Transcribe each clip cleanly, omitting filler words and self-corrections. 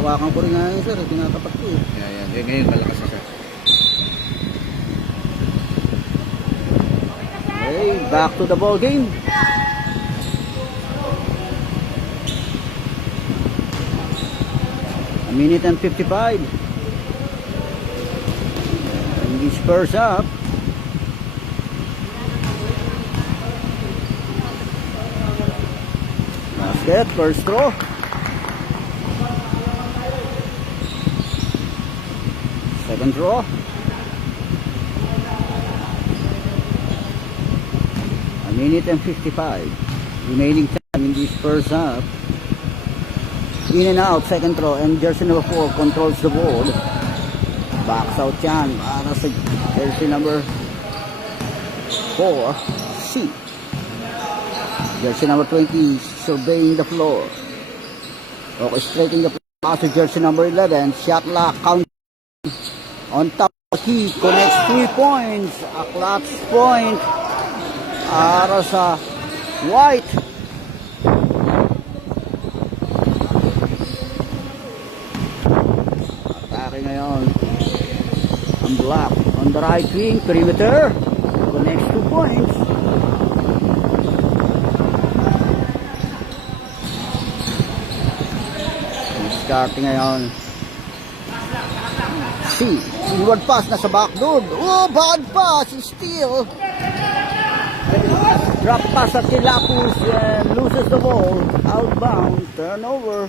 Hawakan ko rin nga yun, sir. Tinatapat ko eh. Yan. Ngayon malakas na siya. Okay, back to the ball game. A minute and 55. And the Spurs up. Basket, first throw. Second throw. A minute and 55. Remaining time in the Spurs up. In and out, second throw, and jersey number 4 controls the ball. Backs out yan para sa jersey number 4, C. Jersey number 20 surveying the floor. Orchestrating the pass to jersey number 11. Shot lock, count on top of the key, connects 3 points. A clutch point para sa White. Ngayon ang Black on the right wing, perimeter, connects 2 points. Starting ngayon C, inward pass na sa backdoor. Oh, bad pass, steal, drop pass at Tilapus and loses the ball, outbound, turnover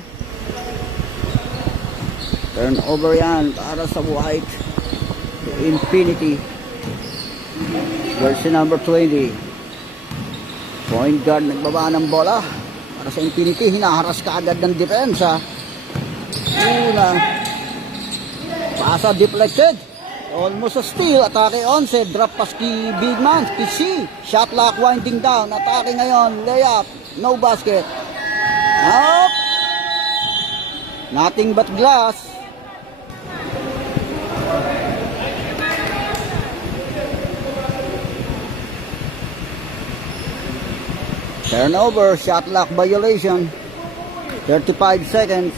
yan para sa White to infinity. Jersey number 20, point guard, nagbaba ng bola para sa infinity. Hinaharas ka agad ng depensa. Una pasa deflected, almost a steal. Atake 11, drop pass kay big man PC, shot lock winding down. Atake ngayon, layup, no basket. Up, nothing but glass. Turnover, shot lock violation. 35 seconds.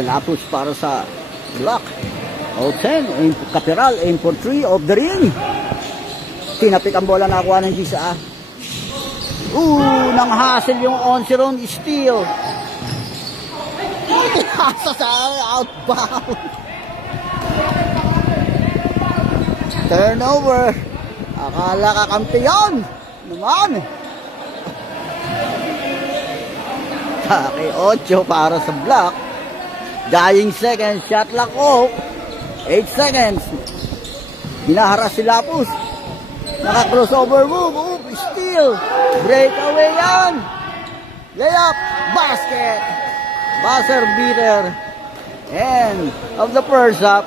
Tapos para sa Black. O10, Capiral, aim for 3 of the ring. Tinapik ang bola, nakuha ng Gisa. Nang hassle yung 11 ron, steal. Tinasa sa outbound. Turnover. Akala ka kampiyon naman. Taki 8 para sa Black. Dying seconds, shot lock 8 seconds. Hinaharas si Lapus. Naka-crossover move, steal. Breakaway yan. Layup, basket. Buzzer beater. End of the first half.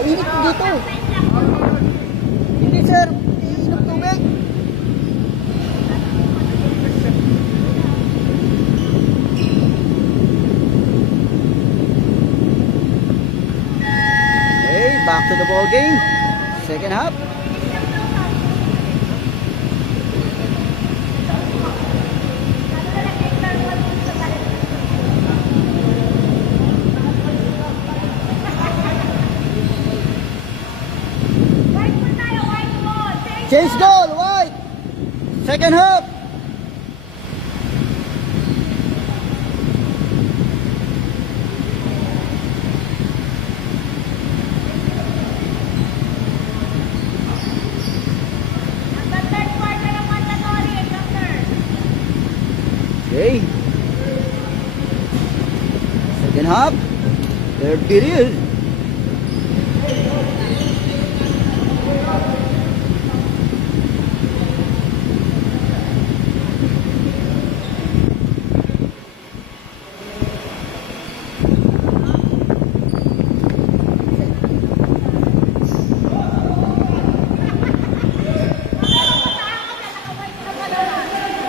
Mainit po dito. Hindi sir, iinom tubig. Okay, back to the ball game. Second half. Chase goal, White. Second half. Okay. half, third period.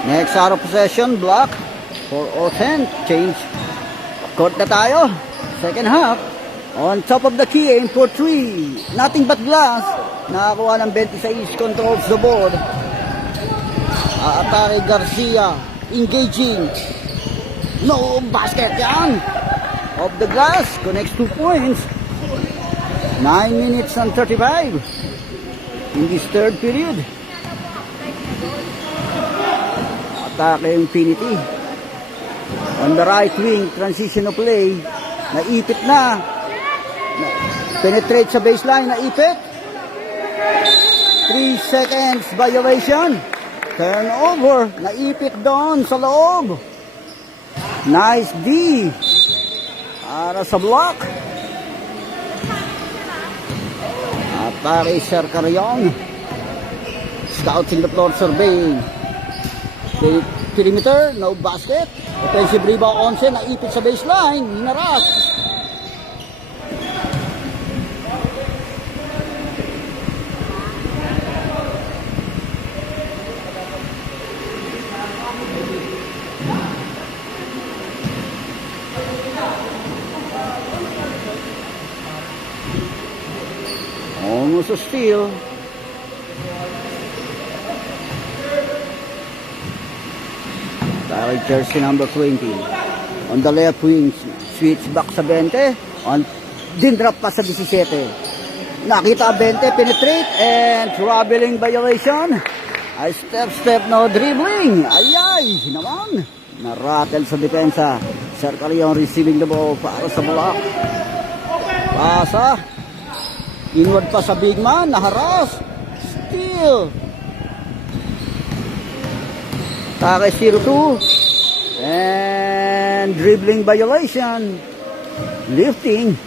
Next out of possession, block for Oten. Change court na tayo. Second half. On top of the key, aim for 3. Nothing but glass. Nakakuha ng 26, controls the board. Atake Garcia, engaging. No basket yan. Off the glass, connects 2 points. 9 minutes and 35 in this third period. Atake Infinity. On the right wing, transition of play. Naipit na. Penetrate sa baseline, naipit. 3 seconds violation. Turnover, naipit doon sa loob. Nice D. Para sa block. Atake Sir Carrion. Scouting the floor, surveying. Perimeter, no basket. Offensive rebound, 11, naipit sa baseline, hinaras. Almost a steal. Target jersey number 20. On the left wing, switch back sa 20. Din drop pa sa 17. Nakita 20, penetrate, and traveling violation. I step, no dribbling. Ayay, naman. Narattle sa depensa. Sir Carrion receiving the ball para sa block. Pasa. Inward pa sa big man, naharas. Steal. Take 0-2. And dribbling violation. Lifting.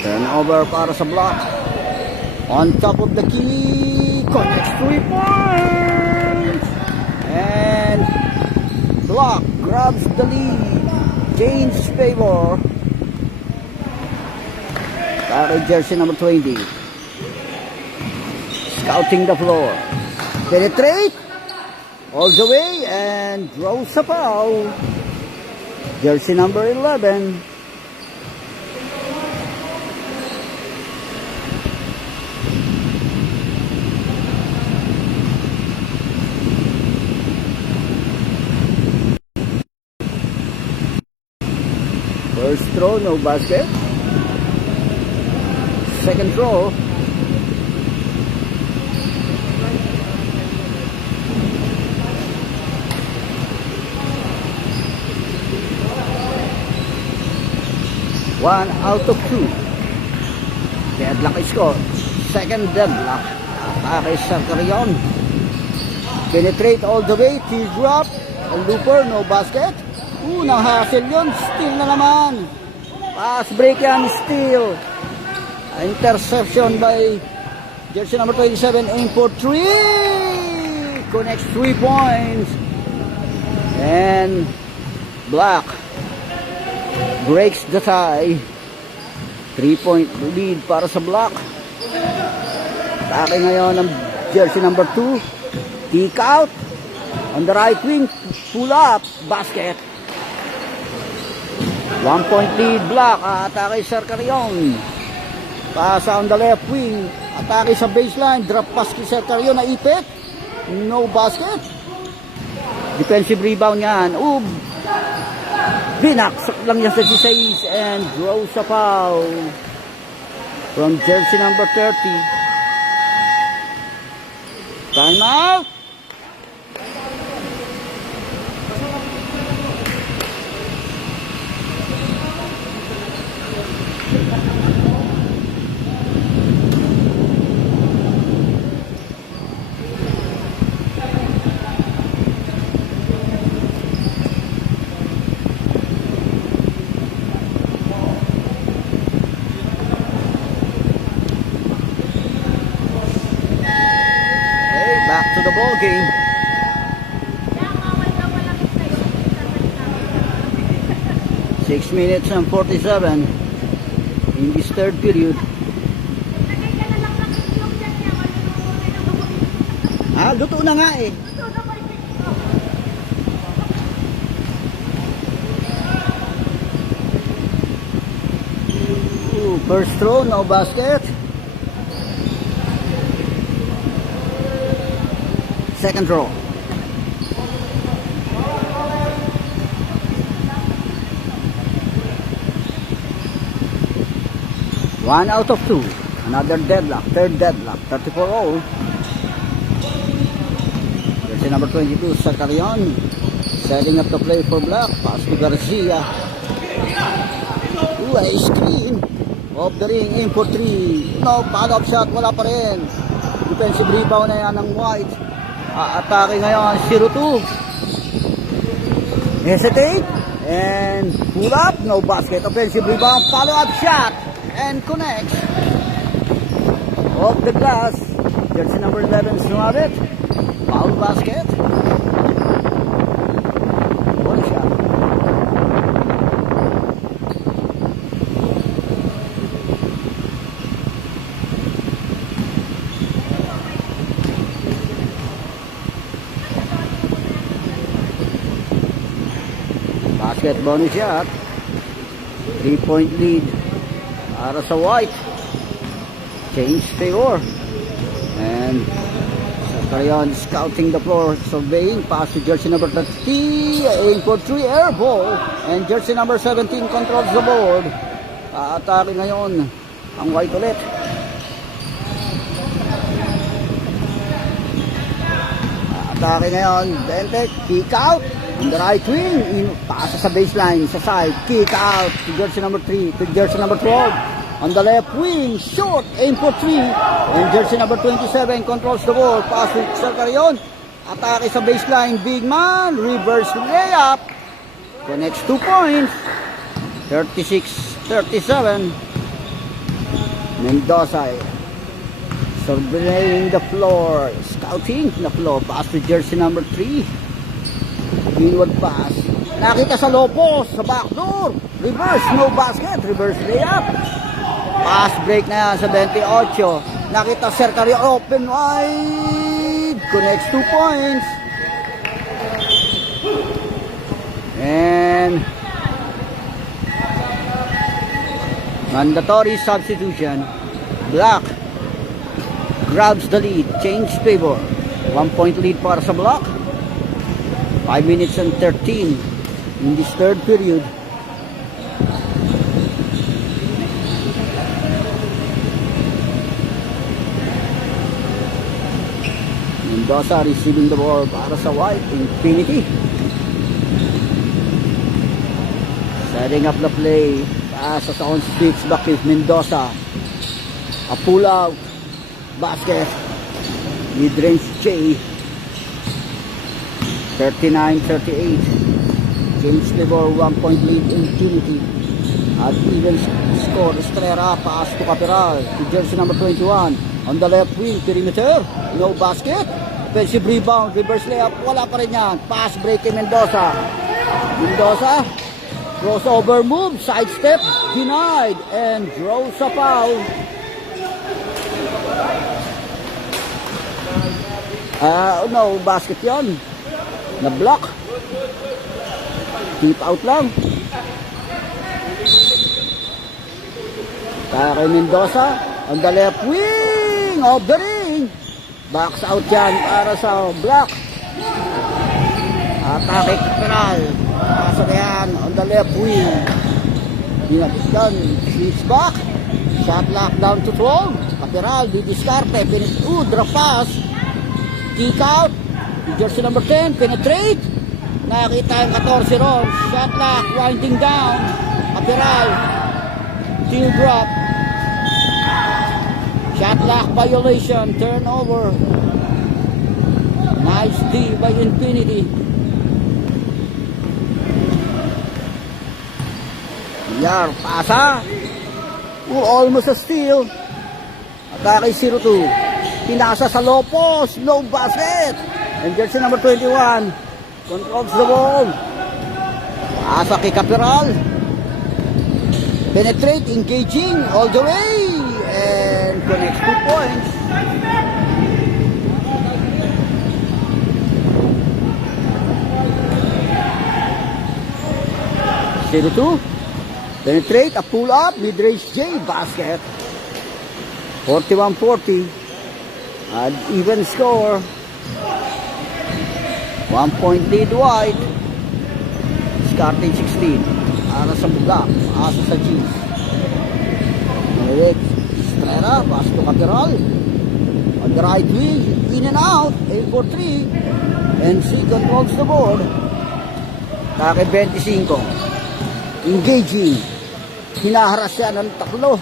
Turnover para sa block. On top of the key. Connects 3 points. And block grabs the lead. Change favor. Target jersey number 20. Scouting the floor. Penetrate. All the way and draws a foul. Jersey number 11. First throw, no basket. Second throw. One out of 2. Deadlock score. Second deadlock. Atake Sir Carrion. Penetrate all the way. Teardrop. A looper, no basket. Nang-hustle yun. Steal na naman. Pass break yan. Steal. Interception by jersey number 27. Aim for 3. Connects 3 points. And Black breaks the tie. 3-point lead para sa Black. Atake ngayon ng jersey number 2. Kick out. On the right wing. Pull up. Basket. 1-point lead, Black. Atake Sir Carrion. Pasa on the left wing. Atake sa baseline. Drop pass kay Sir Carrion. Naipit. No basket. Defensive rebound yan. Binaksak lang yan sa 16 and draws a foul from jersey number 30. Time out. ball game. Six minutes and 47 in this third period. Luto na nga eh. First throw, no basket. Second throw. One out of two. Another deadlock. Third deadlock. 34 all. Jersey number 22, Sakarian. Setting up the play for Black. Pass to Garcia. A screen. Off the ring. In for three. No, follow-up shot. Wala pa rin. Defensive rebound na yan ng White. Atake ngayon. 0-2. Hesitate. And pull up. No basket. Offensive rebound. Follow-up shot. And connects. Off the glass. Jersey number 11, Sumabit. Foul basket. One shot. Basket bonus shot. 3-point lead para sa White. Change favor. And Sakarian scouting the floor, surveying, pass to jersey number 30, aim for 3, air ball, and jersey number 17 controls the board. Atake ngayon ang White ulit. Atake ngayon, Bentek, kick out, on the right wing, pasa sa baseline, sa side, kick out to jersey number 3, to jersey number 12. On the left wing, short, aim for 3. And jersey number 27 controls the ball. Pass to Sakarian. Atake sa baseline, big man. Reverse layup. Connects 2 points. 36-37. Mendoza surveying the floor. Scouting the floor. Pass to jersey number 3. Inward pass. Nakita sa Lopos, sa backdoor. Reverse, no basket. Reverse layup. Pass break na yan sa 28. Nakita Sercari open wide. Connects 2 points. And mandatory substitution. Black grabs the lead. Change favor. 1 point lead para sa Black. 5 minutes and 13 in this third period. Mendoza receiving the ball para sa White. Infinity. Setting up the play. Pass sa on sticks. Back with Mendoza. A pull out. Basket. Mid-range Jay. 39-38. James Lebor 1 point lead. Infinity. At even score. Estrella. Pass to Capiral. To jersey number 21. On the left wing. Perimeter. No basket. Offensive rebound, reverse layup, wala pa rin yan. Pass break kay Mendoza. Mendoza, crossover move, sidestep, denied, and draws a foul. No, basket yon. Na-block. Keep out lang. Kaya kay Mendoza, on the left wing, off the ring. Box out yan para sa Black. Atake Capiral. Pasok yan on the left wing. Dinapit yan. Switch back. Shot lock down to 12. Capiral, didiskarte. Drop pass. Kick out. Jersey number 10. Penetrate. Nakita yung 14 ron. Shot lock. Winding down. Capiral. Teal drop. Shot lock violation, turnover. Nice D by Infinity. Yar, pasa. Almost a steal. Atake 0-2. Pinasa sa Lopos, no basket. And jersey number 21 controls the ball. Paasa kay Capiral. Penetrate, engaging all the way. And connects 2 points. Zero two. Penetrate, a pull up, mid-range J, basket. 41-40. An even score. 1 point lead White. Starting 16. Ara sa buga. Asa sa G's. Eric Estrella. Pass to Capiral. On the right wing. In and out. 8 for 3. And C controls the board. Take 25. Engaging. Hinaharas siya ng taklo.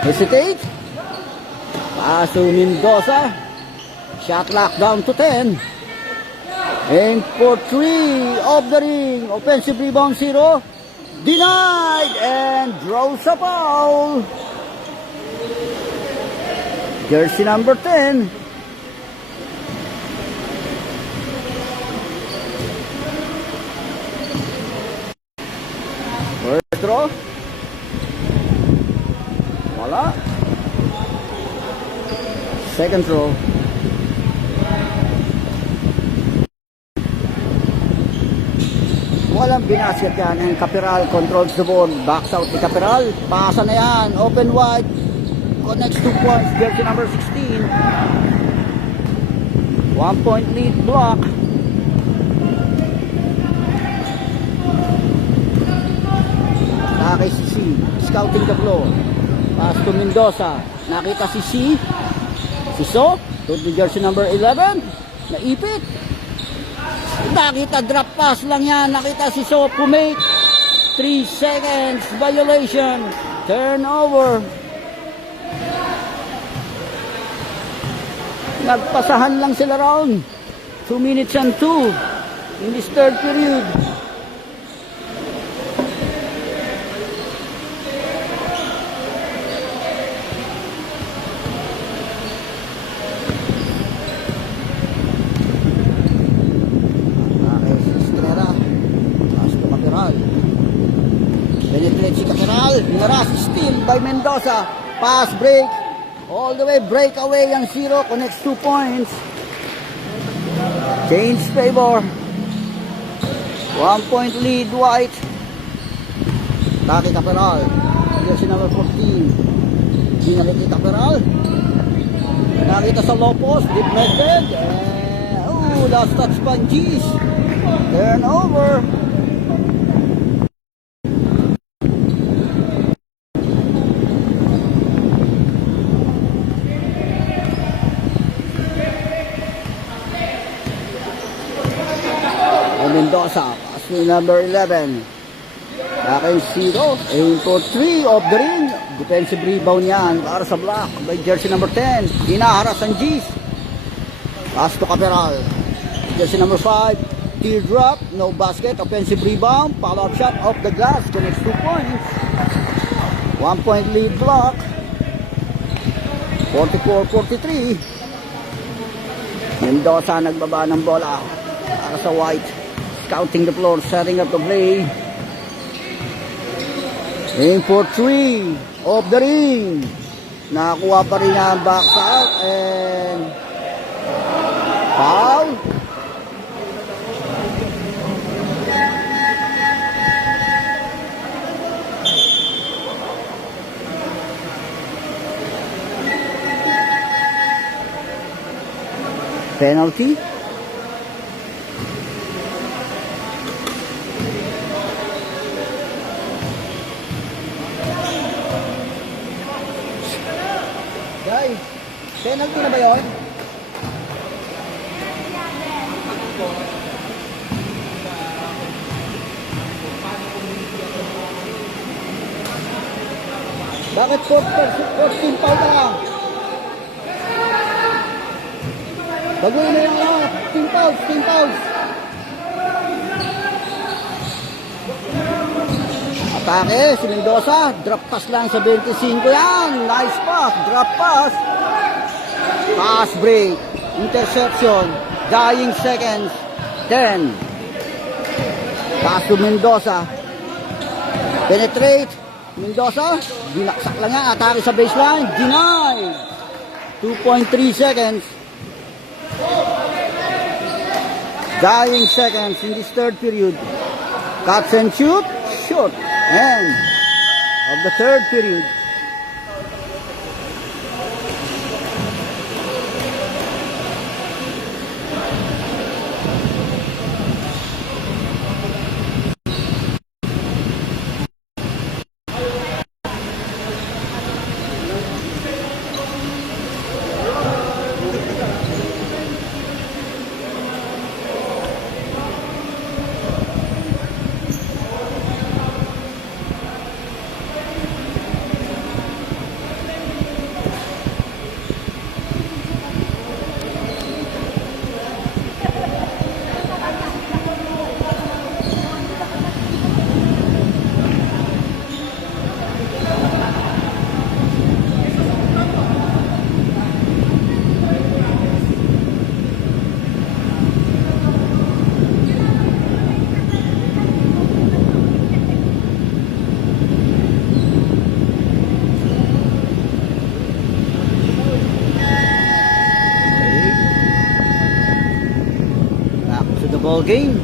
Hesitate. Pass to Mendoza. Shot clock down to 10. And for 3 off the ring. Offensive rebound 0. Denied. And draws a foul. Jersey number 10. First throw. Wala. Second throw. Walang binasket yan. And Capiral controls the ball. Backs out ni Capiral. Pasa na yan. Open wide. Connects 2 points. Jersey number 16. 1 point lead block. Nakakay si C. Scouting the floor. Pass to Mendoza. Nakita si C. Si So. To the jersey number 11. Naipit. Nakita drop pass lang yan. Nakita si So pumake. 3 seconds. Violation. Turnover. Nagpasahan lang sila round. 2 minutes and 2 in this third period. Penetrate si Capiral. Naras steal by Mendoza. Pass break. All the way breakaway ang 0. Connects 2 points. Change favor. 1 point lead White. Taki Capiral. Jersey number 14. Ginalik ni Capiral. Nakita sa low post. Deflected. Last touch by G's. Turnover. Mendoza, pass to number 11. Akin 0. Aim for 3 off the ring. Defensive rebound yan para sa block by jersey number 10. Hinaharas ang G's. Pass to Capiral. Jersey number 5. Teardrop. No basket. Offensive rebound. Follow-up shot off the glass. Connects 2 points. 1 point lead block. 44-43. Mendoza nagbaba ng bola para sa White. Scouting the floor, setting up the play. Aim for 3 off the ring. Nakakuha pa rin ang box out and foul. Penalty. Guys, penalty na ba yun? Bakit 14 foul na lang? Baguhin na yung lahat. 15 fouls. Atake, si Mendoza. Drop pass lang sa 25 yan. Nice pass. Drop pass. Pass break. Interception. Dying seconds. 10. Pass to Mendoza. Penetrate. Mendoza. Binaksak lang yan. Atake sa baseline. Denied. 2.3 seconds. Dying seconds in this third period. Catch and shoot. Shoot. End of the third period. Ball game.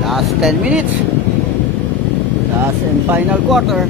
Last 10 minutes. Last and final quarter.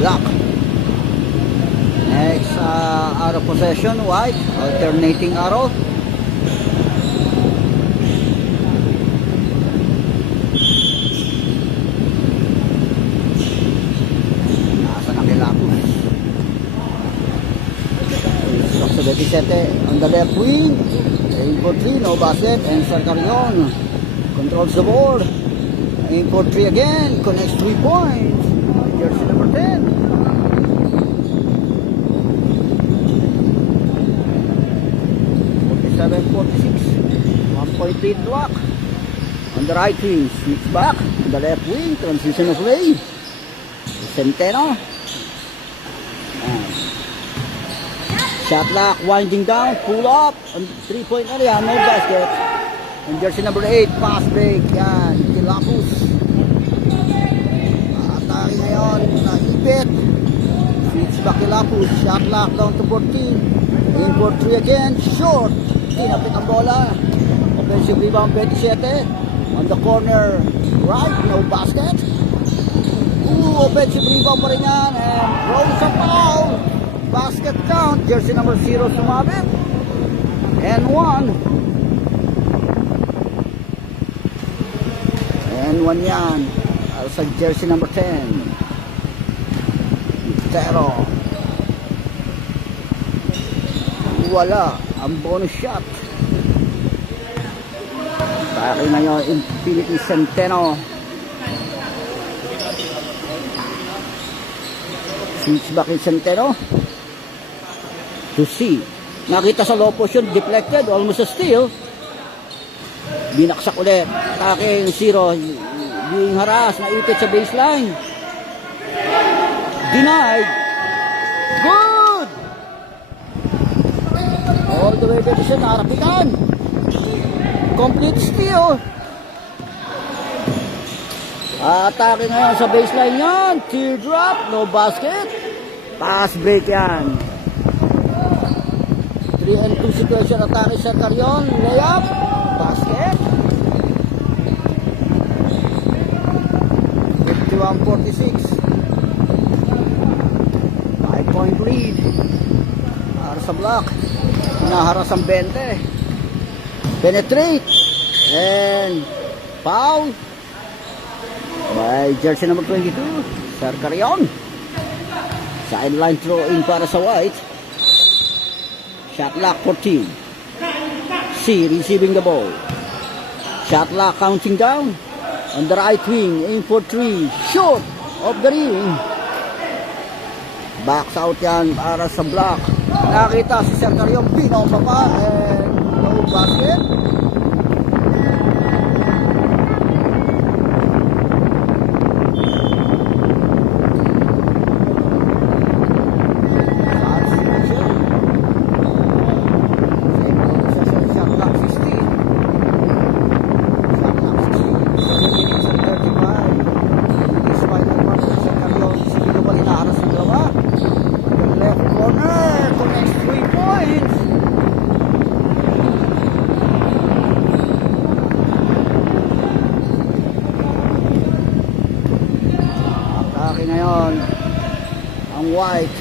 Black. Next out of possession, white. Alternating arrow. Nasa na Kilapos. Stock sa 27 on the left wing. Aim for 3, no basket. And Sarcarion controls the board. Aim for 3 again. Connects 3 points. Jersey number 10. 47-46. 1-point lead block. On the right wing, switch back. On the left wing, transition of play. Centeno. Shot clock winding down, pull up. On 3-point area, no basket. And jersey number 8, pass break. Yan, Kilapos. Atake ngayon, naipit. Switch back Kilapos. Shot clock down to 14. Aim for 3 again, short. Tinapit ang bola. Offensive rebound 27. On the corner right, no basket. Offensive rebound pa rin yan. And throws a foul. Basket count. Jersey number 0 sumabit. And 1. And 1 yan. Sa jersey number 10. Pero wala ang bonus shot. Kaya ngayon Infinity Centeno. Switch back in Centeno to C. Nakita sa low position, deflected, almost a steal. Binaksak ulit. Atake yung 0. Being harassed, naipit sa baseline. Denied. Good! All the way to the center, harapitan. Complete steal. Atake ngayon sa baseline yan. Teardrop, no basket. Pass break yan. 3-2 situation, atake sa Carion. Layup, basket. 51-46. 5-point lead. Para sa block. Naharas ang 20. Penetrate. And foul by jersey number 22, Sarcarion. Sideline throw in para sa white. Shot clock 14. C receiving the ball. Shot clock counting down. On the right wing, aim for 3. Shoot of the ring. Backs out yan para sa block. Nakita si Sergio Pino pa and no basket. Ngayon ang White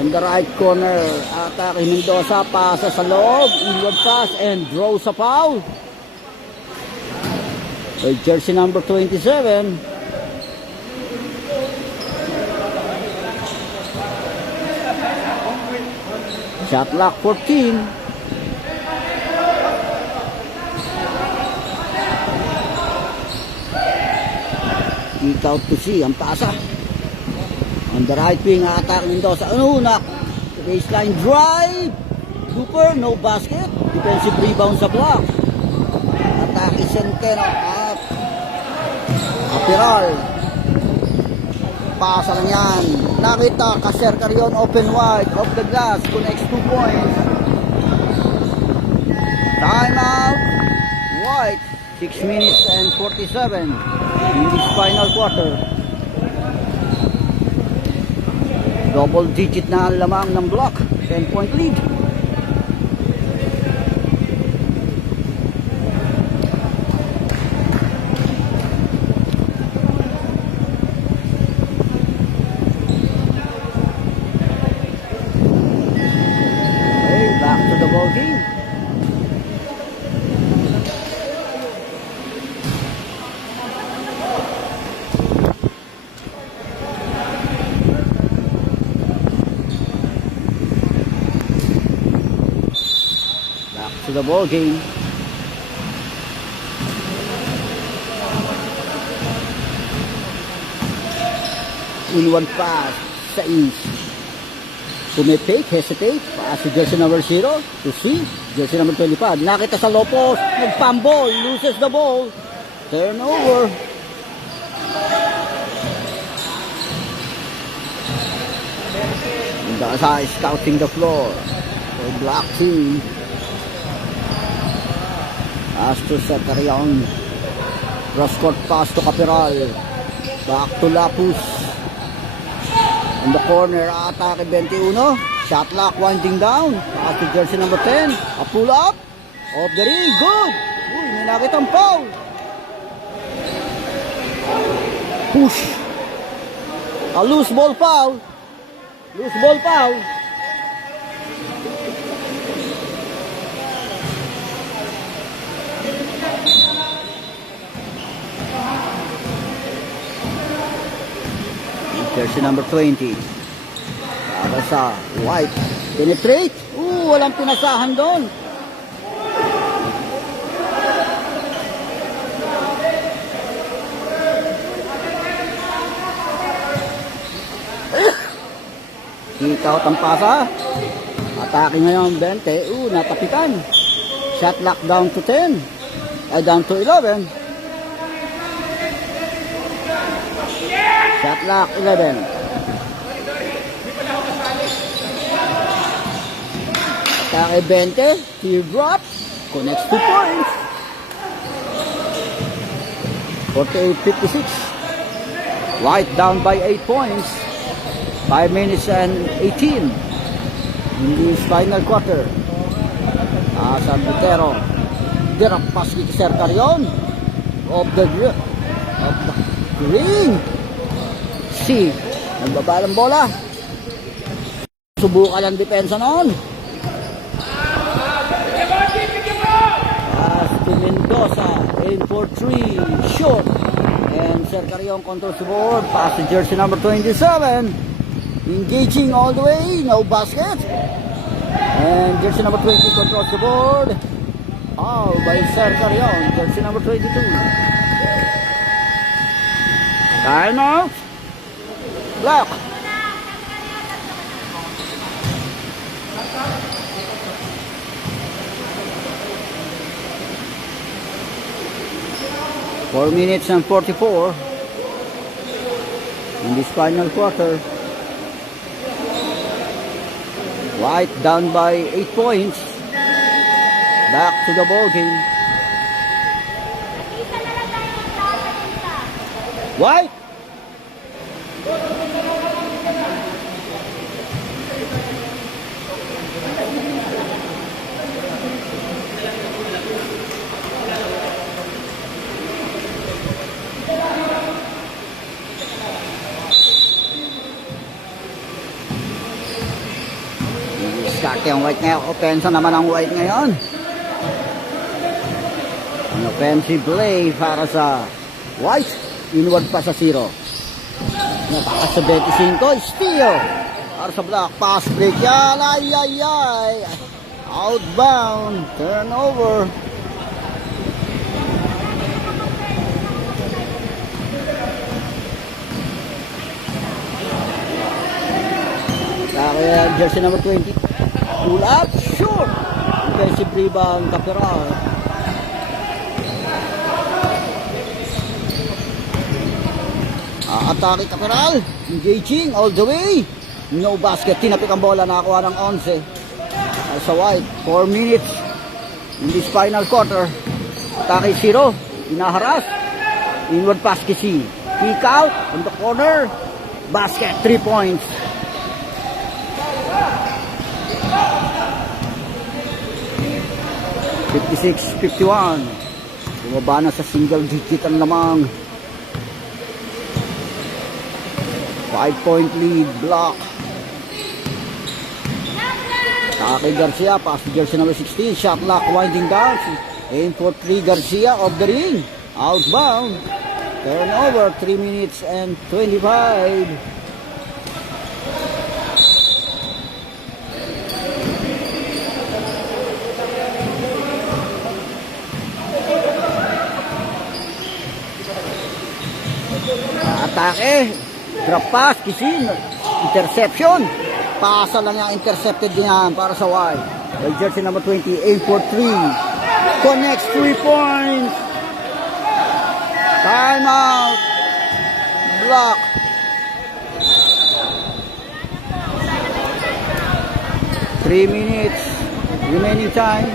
on the right corner, atake Mendoza, pasa sa loob, inward pass and draws a foul with jersey number 27. Shot clock 14. Kick out to see ang pasa. On the right wing, attack Mendoza. Una, baseline drive. Cooper, no basket. Defensive rebound sa block. Atake Centeno at Apiral. Pasa lang yan. Nakita Kaser Carrion open wide. Off the glass. Connects 2 points. Time out. White. 6 minutes and 47 in this final quarter. Double digit na ang lamang ng block. 10-point lead. Okay, back to the ball game. To the ball game. Inward pass sa East. Pumipake, hesitate. Pass to jersey number 0 to C. Jersey number 25. Nakita sa Lopos. Nagpambol. Loses the ball. Turnover. Mendoza is scouting the floor. For block team. Astro sa Carrion. Cross court pass to Capiral. Back to Lapus. In the corner, atake 21. Shot clock winding down. Pass to jersey number 10. A pull up. Off the ring. Good. Uy, may nakitang foul. Push. A loose ball foul. Loose ball foul. Jersey number 20. Para sa White. Penetrate. Walang pinasahan doon. Kick out ang pasa. Atake ngayon 20. Natapitan. Shot lock down to 10. Down to 11. Shot lock 11. Atake 20. Teardrop. Connects 2 points. 48-56. White down by 8 points. 5 minutes and 18 in this final quarter. San Butero. Direct pass kay Ser Carrion. Of the ring. C. Nagbaba ng bola. Subukan ang depensa noon. Pass to Mendoza. Aim for 3. Short. And Ser Carrion controls the board. Pass to jersey number 27. Engaging all the way. No basket. And jersey number 20 controls the board. Foul by Sir Carion, jersey number 22. Time out. Block. Four minutes and 44 in this final quarter. White down by 8 points. Back to the ball game. White. Start yung White ngayon. Offense naman ang White ngayon. Ang offensive play para sa White. Inward pa sa 0. Napaka sa 25. Steal. Para sa block. Pass break yan. Ay, ay, ay. Outbound. Turnover. Kaya jersey number 20. Pull up. Shoot. Defensive rebound. Capiral. Atake Capiral. Engaging all the way. No basket. Tinapik ang bola. Nakakuha ng 11. Sa White. 4 minutes in this final quarter. Atake 0. Inaharas. Inward pass kisi. Kick out on the corner. Basket. 3 points. (56-51). Bumaba na sa single digit ang lamang. 5-point lead. Block. Taki Garcia. Pass to jersey number 16. Shot clock winding down. Aim for 3. Garcia off the ring. Outbound. Turnover. 3 minutes and 25. Atake. Drop pass. Kisin. Interception. Pasa lang yung intercepted niyan para sa White. By jersey number 20. Aim for 3. Connects 3 points. Time out. Block. Three minutes. Remaining time.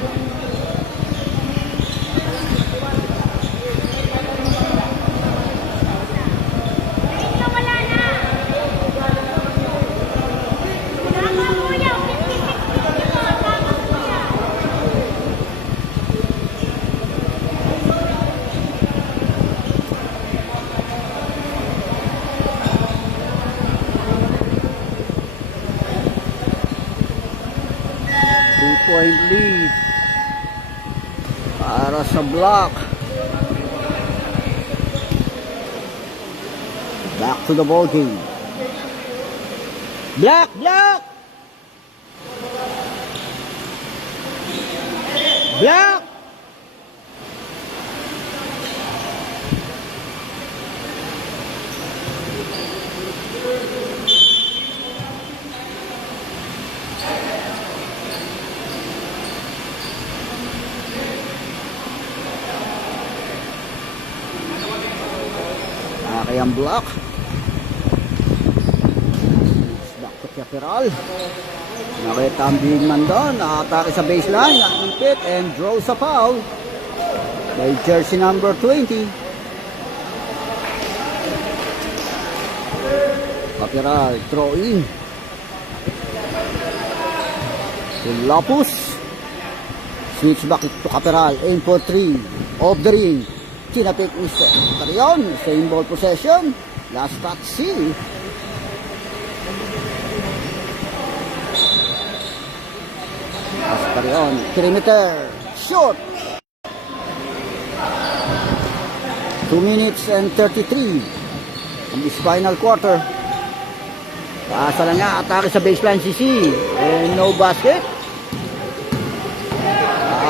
Point lead para sa block. Back to the ball game. Block, block, block. Kayang block. Back to Capiral. Nakita ang big man doon. Nakatake sa baseline. Nakipit and draws a foul. By jersey number 20. Capiral throw in. Lapus. Switch back to Capiral. Aim for 3. Off the ring. Tinapik ni Carion. Same ball possession. Last touch C. Carion. Perimeter. Shot. 2 minutes and 33 in this final quarter. Paasa lang nga. Atake sa baseline CC. And no basket.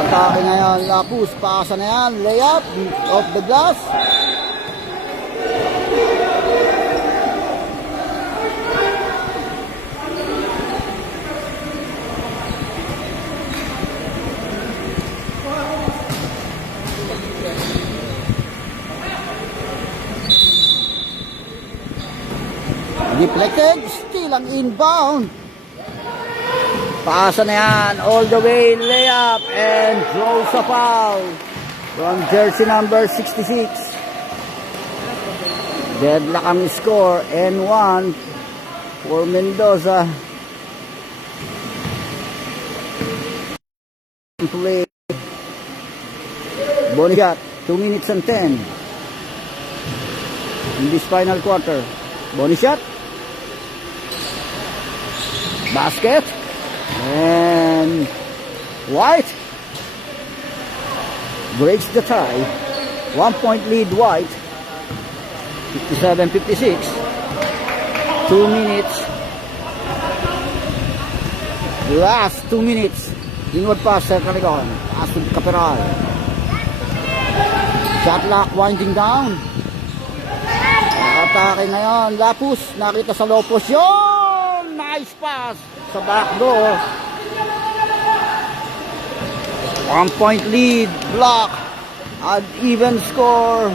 Atake ngayon, Lapus, pasa na yan, layup, off the glass. Deflected, still ang inbound. Paasa na yan, all the way, layup, and draws a foul from jersey number 66. Deadlock ang score, N1 for Mendoza. Play. Bonus shot, 2 minutes and 10 in this final quarter. Bonus shot. Basket. And White breaks the tie. 1 point lead White. 57-56. 2 minutes. Last 2 minutes. Inward pass sa Caligon. Pass to Caperal. Shot clock winding down. Atake ngayon. Lapus. Nakita sa low post yun. Nice pass sa backdoor. 1 point lead. Block. At even score.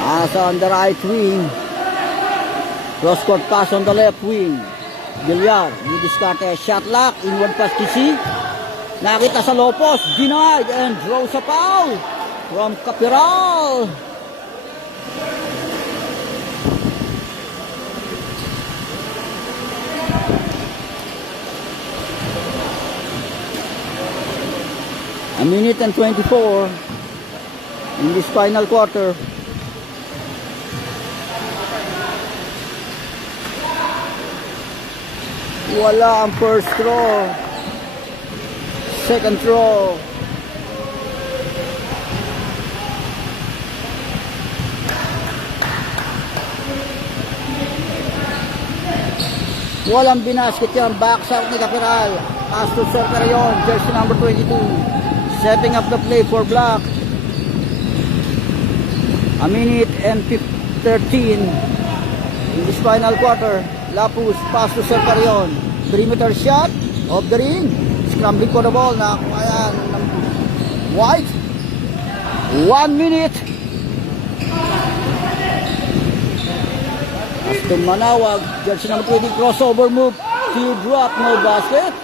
Asa on the right wing. Cross court pass on the left wing. Villar. Didiskarte. Shot lock. Inward pass to C. Nakita sa low post. Denied. And draws a foul from Capiral. A minute and 24 in this final quarter. Wala ang first throw. Second throw. Walang binasket yan. Backs out ni Capiral. Pass to Sergarion, jersey number 22. Setting up the play for Black. A minute and 13 in this final quarter. Lapus, pass to Sergarion. Perimeter shot of the ring. Scrambling for the ball na ayan, White. 1 minute. Aston Manawag, jersey number 20, crossover move. To drop, no basket.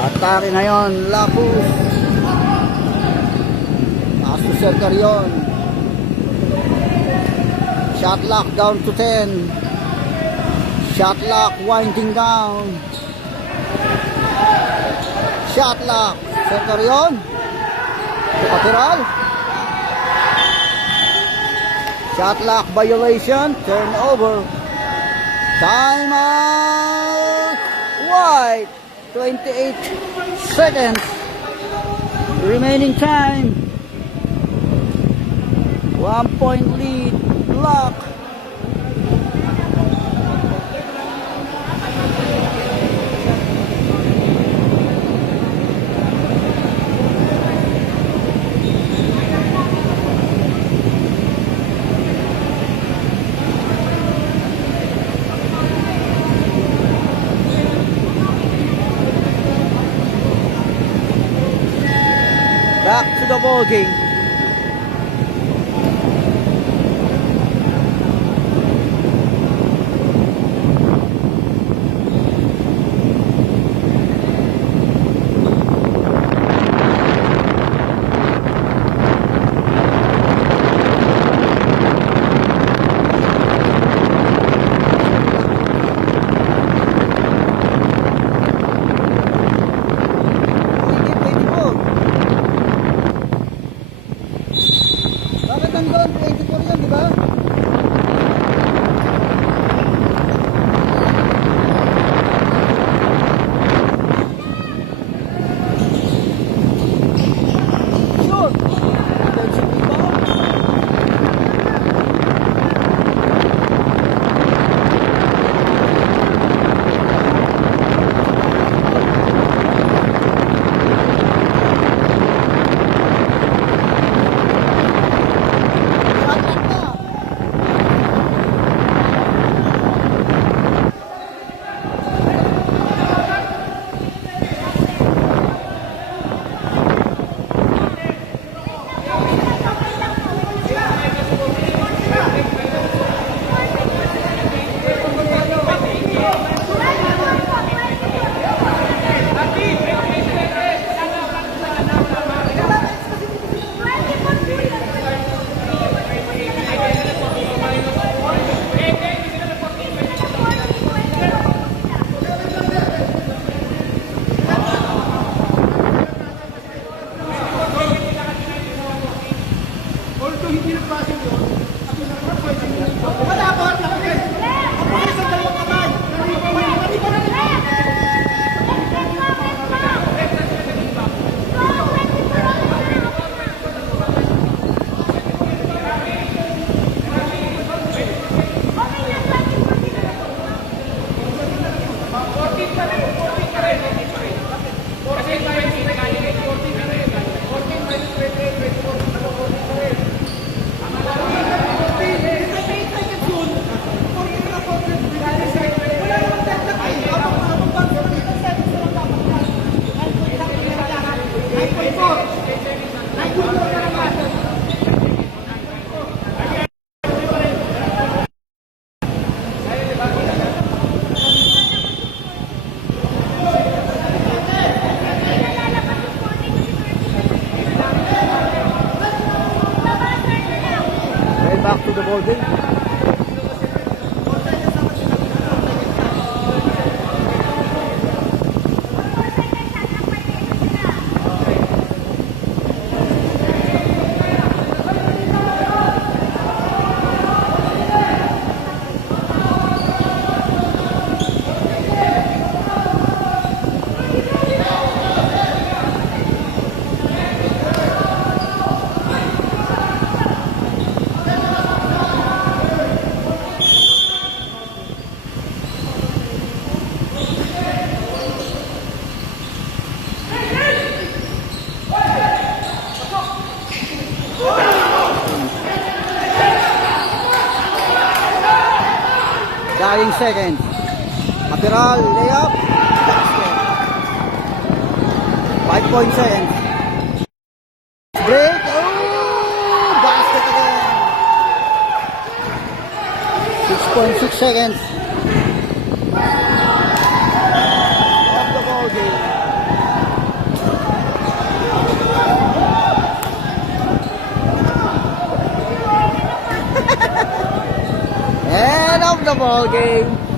Atake ngayon, Lapus. Pass to Sergarion. Shot lock down to 10. Shot lock winding down. Shot lock. Sergarion. Capiral. Shot lock violation. Turnover. Timeout. White. 28 seconds. Remaining time. 1 point lead. Block. Back to the ball game. Bakit nandun? 24 yan, di ba? Sure. Defensive rebound. hindi nag-passing yun, at yung naman pwede nyo nito. Wala ba? Nakagay. Ako ay sa dalawang kamay. Mali ba na nila? Well, back to the ball game. Dying seconds. Lateral, layup, basket. 5 seconds. Break, basket again. 6.6 seconds. Of the ball game. End of the ball game.